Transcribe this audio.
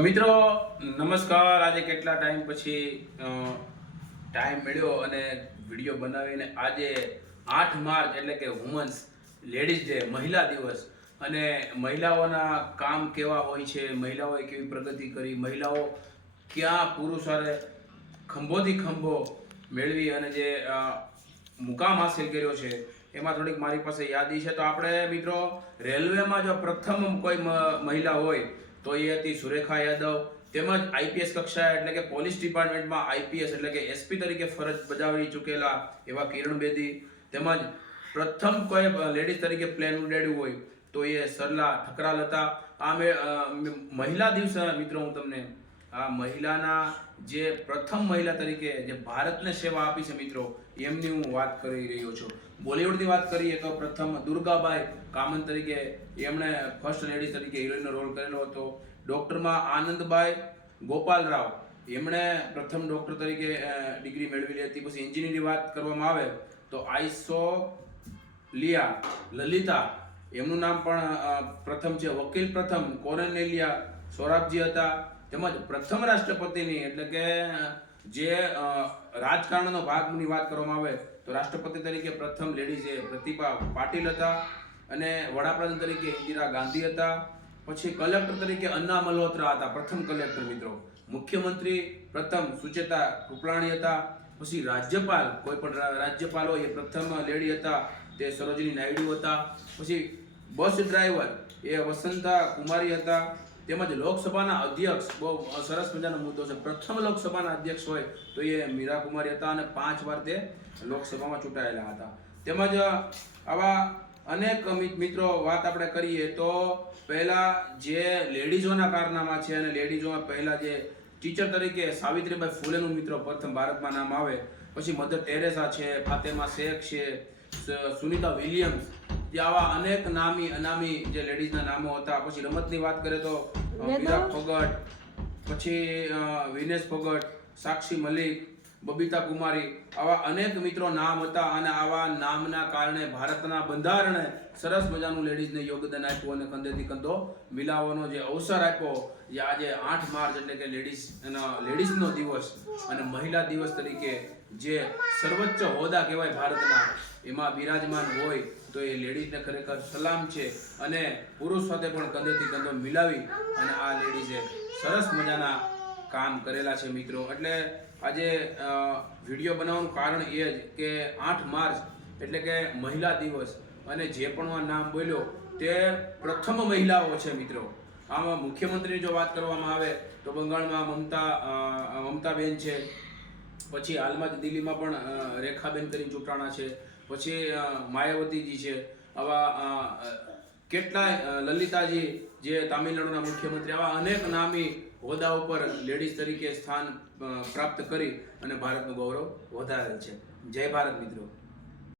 મિત્રો નમસ્કાર। આજે કેટલા ટાઈમ પછી ટાઈમ મળ્યો અને વિડીયો બનાવીને આજે 8 માર્ચ એટલે કે વુમન્સ લેડીઝ ડે, મહિલા દિવસ, અને મહિલાઓના કામ કેવા હોય છે, મહિલાઓએ કેવી પ્રગતિ કરી, મહિલાઓ ક્યાં પુરુષોએ ખંભોથી ખંભો મેળવી અને જે મુકામ હાસિલ કર્યો છે એમાં થોડીક મારી પાસે યાદી છે। તો આપણે મિત્રો રેલવેમાં જો પ્રથમ કોઈ મહિલા હોય તો એ હતી સુરેખા યાદવ। તેમજ આઈપીએસ કક્ષાએ એટલે કે પોલીસ ડિપાર્ટમેન્ટમાં આઈપીએસ એટલે કે એસપી તરીકે ફરજ બજાવી ચૂકેલા એવા કિરણ બેદી। તેમજ પ્રથમ કોઈ લેડીઝ તરીકે પ્લેન ઉડાડ્યું હોય તો એ સરલા ઠકરાલ હતા। આ મહિલા દિવસ મિત્રો હું તમને આ મહિલાના જે પ્રથમ મહિલા તરીકે જે ભારતને સેવા આપી છે મિત્રો એમની હું વાત કરી રહ્યો છું। બોલિવૂડની વાત કરીએ તો પ્રથમ દુર્ગાબાઈ કામત તરીકે એમણે ફર્સ્ટ લેડી તરીકે હિરોઈનનો રોલ કરેલો હતો। ડોક્ટરમાં આનંદબાઈ ગોપાલરાવ એમણે પ્રથમ ડોક્ટર તરીકે ડિગ્રી મેળવેલી હતી। પછી એન્જિનિયરની વાત કરવામાં આવે તો આઈસોલિયા લલિતા એમનું નામ પણ પ્રથમ છે। વકીલ પ્રથમ કોર્નેલિયા સોરાબજી હતા। તેમજ પ્રથમ રાષ્ટ્રપતિની એટલે કે જે રાજકારણનો ભાગની વાત કરવામાં આવે તો રાષ્ટ્રપતિ તરીકે પ્રથમ લેડી છે પ્રતિભા પાટીલ હતા અને વડાપ્રધાન તરીકે ઇન્દિરા ગાંધી હતા। પછી કલેક્ટર તરીકે અન્ના મલ્હોત્રા હતા, પ્રથમ કલેક્ટર મિત્રો। મુખ્યમંત્રી પ્રથમ સુચેતા કૃપલાણી હતા। પછી રાજ્યપાલ કોઈ પણ રાજ્યપાલ હોય એ પ્રથમ લેડી હતા તે સરોજિની નાયડુ હતા। પછી બસ ડ્રાઈવર એ વસંતા કુમારી હતા। તેમજ લોકસભાના અધ્યક્ષ બહુ સરસ મજાનો મુદ્દો છે, પ્રથમ લોકસભાના અધ્યક્ષ હોય તો એ મીરા કુમારી હતા અને 5 વાર તે લોકસભામાં ચૂંટાયેલા હતા। તેમજ આવા અનેક મિત્રો વાત આપણે કરીએ તો પહેલા જે લેડીઝોના કારનામા છે અને લેડીઝોમાં પહેલા જે ટીચર તરીકે સાવિત્રીબાઈ ફૂલેનું મિત્રો પ્રથમ ભારતમાં નામ આવે। પછી મધર ટેરેસા છે, ફાતેમા શેખ છે, સુનિતા વિલિયમ્સ, જે આવા અનેક નામી અનામી જે લેડીઝના નામો હતા। પછી રમતની વાત કરીએ તો મીરા ફોગટ, પછી વિનેશ ફોગટ, સાક્ષી મલિક, બબીતા કુમારી, આવા અનેક મિત્રો નામ હતા અને આવા નામના કારણે ભારતના બંધારણે સરસ મજાનું લેડીઝને યોગદાન આપ્યું અને કંધેથી કંધો મિલાવવાનો જે અવસર આપ્યો। જે આજે 8 માર્ચ એટલે કે લેડીઝનો દિવસ અને મહિલા દિવસ તરીકે જે સર્વોચ્ચ હોદ્દા કહેવાય ભારતના એમાં બિરાજમાન હોય તો એ લેડીઝને ખરેખર સલામ છે અને પુરુષ સાથે પણ કંધેથી કંધો મિલાવી અને આ લેડીઝે સરસ મજાના કામ કરેલા છે મિત્રો। એટલે આજે વિડીયો બનાવવાનું કારણ એ જ કે 8 માર્ચ એટલે કે મહિલા દિવસ અને જે પણ નામ બોલ્યો તે પ્રથમ મહિલાઓ છે મિત્રો। આમાં મુખ્યમંત્રીની જો વાત કરવામાં આવે તો બંગાળમાં મમતાબેન છે, પછી હાલમાં જ દિલ્હીમાં પણ રેખાબેન કરીને ચૂંટાણા છે, પછી માયાવતીજી છે, આવા કેટલાય લલિતાજી જે તામિલનાડુના મુખ્યમંત્રી, આવા અનેક નામી હોદ્દા ઉપર લેડીઝ તરીકે સ્થાન પ્રાપ્ત કરી અને ભારતનું ગૌરવ વધારેલ છે। જય ભારત મિત્રો।